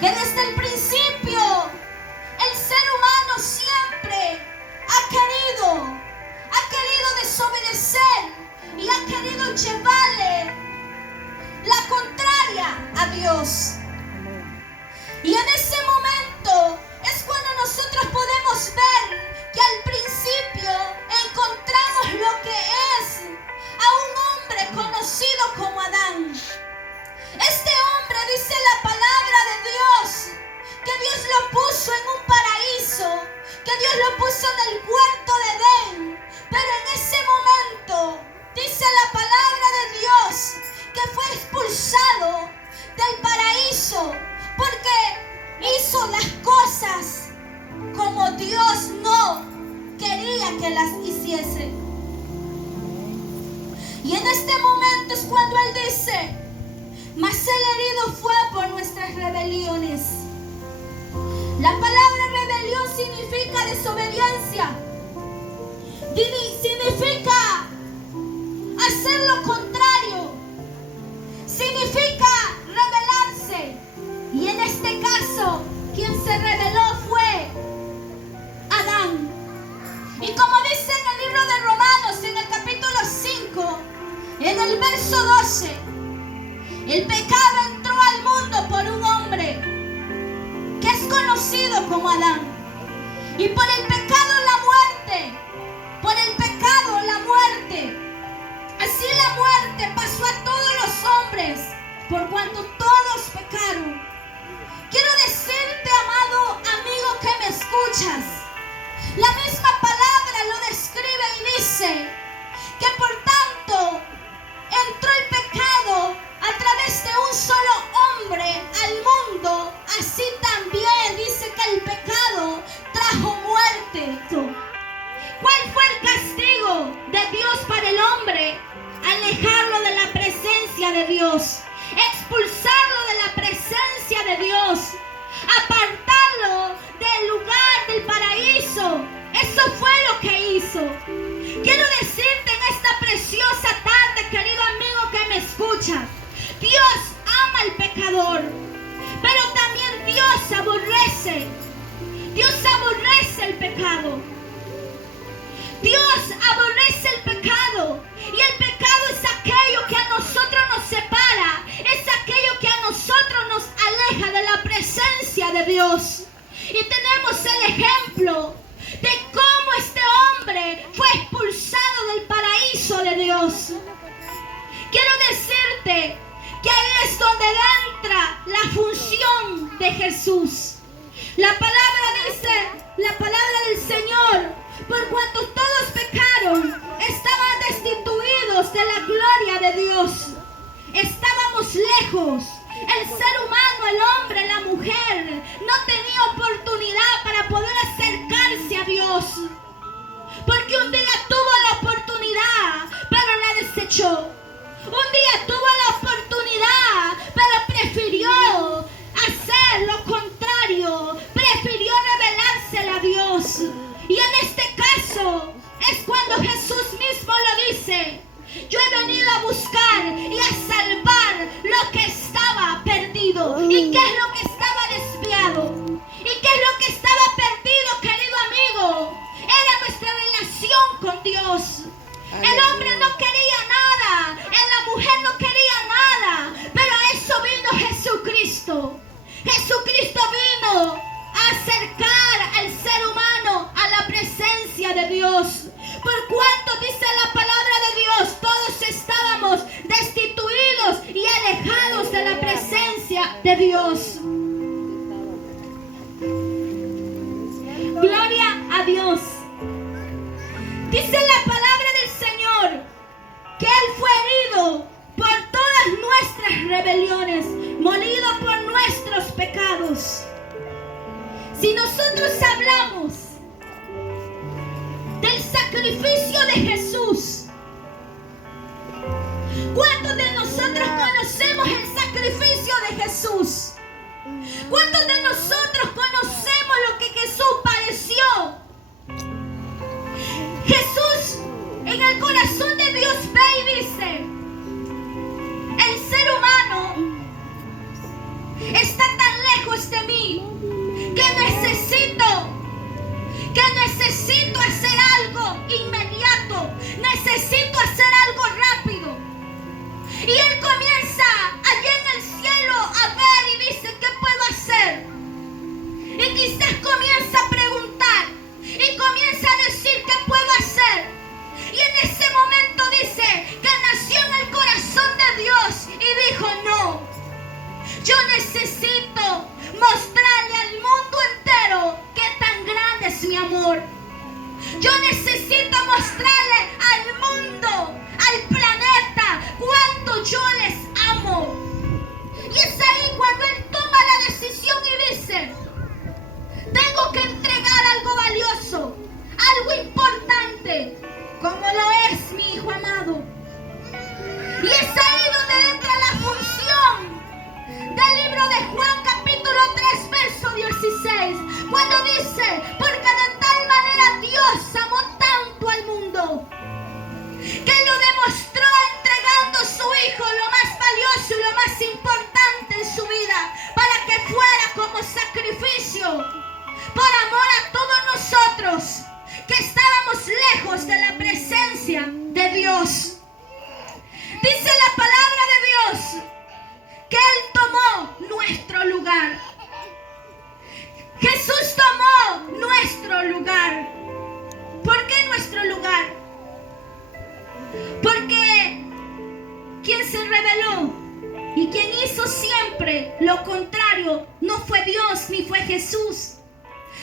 que desde el principio el ser humano siempre ha querido desobedecer y ha querido llevarle la contraria a Dios. Y en ese momento es cuando nosotros podemos ver que al principio encontramos lo que es a un hombre conocido como Adán. Este hombre, dice la palabra de Dios, que Dios lo puso en un paraíso, que Dios lo puso en el huerto de Edén, pero en ese momento dice la palabra de Dios que fue expulsado del paraíso porque hizo las cosas como Dios no quería que las hiciese. Y en este momento es cuando Él dice: mas el herido fue por nuestras rebeliones. La palabra rebelión significa desobediencia. Significa hacer lo contrario. Significa rebelarse. Y en este caso, quien se rebeló fue Adán. Y como dice en el libro de Romanos, en el capítulo 5, en el verso 12, el pecado entró al mundo por un hombre que es conocido como Adán. Y por el pecado la muerte. Por el pecado la muerte. Así la muerte pasó a todos los hombres, por cuanto todos pecaron. Quiero decirte, amado amigo que me escuchas, la misma palabra lo describe y dice que por tanto entró el pecado a través de un solo hombre al mundo, así también dice que el pecado trajo muerte. ¿Cuál fue el castigo de Dios para el hombre? Alejarlo de la presencia de Dios, expulsarlo de la presencia de Dios, apartarlo del lugar del paraíso. Eso fue lo que hizo. Quiero decirte en esta preciosa tarde, querido amigo que me escuchas, Dios ama al pecador, pero también Dios aborrece el pecado. Dios aborrece el pecado, y el pecado es aquello que a nosotros nos separa, es aquello que a nosotros nos aleja de la presencia de Dios. Y tenemos el ejemplo de cómo este hombre fue expulsado del paraíso de Dios. Quiero decirte que ahí es donde entra la función de Jesús. La palabra del Señor: por cuanto todos pecaron, estaban destituidos de la gloria de Dios. Estábamos lejos. El ser humano, el hombre, la mujer, no tenía oportunidad para poder acercarse a Dios. Porque un día tuvo la oportunidad, pero la desechó. Un día tuvo la oportunidad, pero prefirió hacer lo contrario. Prefirió rebelarse a Dios. Y en este caso es cuando Jesús mismo lo dice: yo he venido a buscar y a salvar lo que estaba perdido. ¿Y qué es lo que estaba desviado? ¿Y qué es lo que estaba perdido, querido amigo? Era nuestra relación con Dios. El hombre no quería nada, la mujer no quería nada, pero a eso vino Jesucristo. Jesucristo vino a acercar al ser humano a la presencia de Dios. Por cuanto dice la palabra de Dios, todos estábamos destituidos y alejados de la presencia de Dios. Gloria a Dios. Dice la palabra del Señor que Él fue herido por todas nuestras rebeliones, molido por nuestros pecados. Si nosotros hablamos del sacrificio de Jesús, ¿cuántos de nosotros conocemos el sacrificio de Jesús? ¿Cuántos de nosotros conocemos lo que Jesús padeció? Jesús en el corazón de Dios ve y dice: el ser humano está tan lejos de Él comienza allá en el cielo a ver y dice, ¿qué puedo hacer? Y quizás comienza a preguntar y comienza a decir, ¿qué puedo hacer? Y en ese momento dice que nació en el corazón de Dios y dijo, no, yo necesito mostrarle al mundo entero qué tan grande es mi amor. Yo necesito mostrarle al mundo, al planeta, cuánto yo les amo. Y es ahí cuando él toma la decisión y dice, tengo que entregar algo valioso, algo importante, como lo es mi hijo amado. Y es ahí donde entra la función del libro de Juan capítulo 3 verso 16, cuando dice, porque de tal manera Dios amó tanto al mundo, que lo demostró entregando su hijo, lo más valioso y lo más importante en su vida, para que fuera como sacrificio, por amor a todos nosotros, que estábamos lejos de la presencia de Dios. Dice la palabra de Dios que Él tomó nuestro lugar. Jesús tomó nuestro lugar. ¿Por qué nuestro lugar? Porque quien se rebeló y quien hizo siempre lo contrario no fue Dios ni fue Jesús,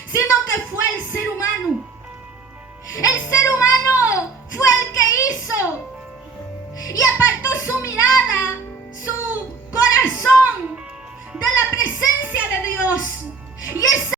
sino que fue el ser humano. El ser humano fue el que hizo y apartó su mirada, su corazón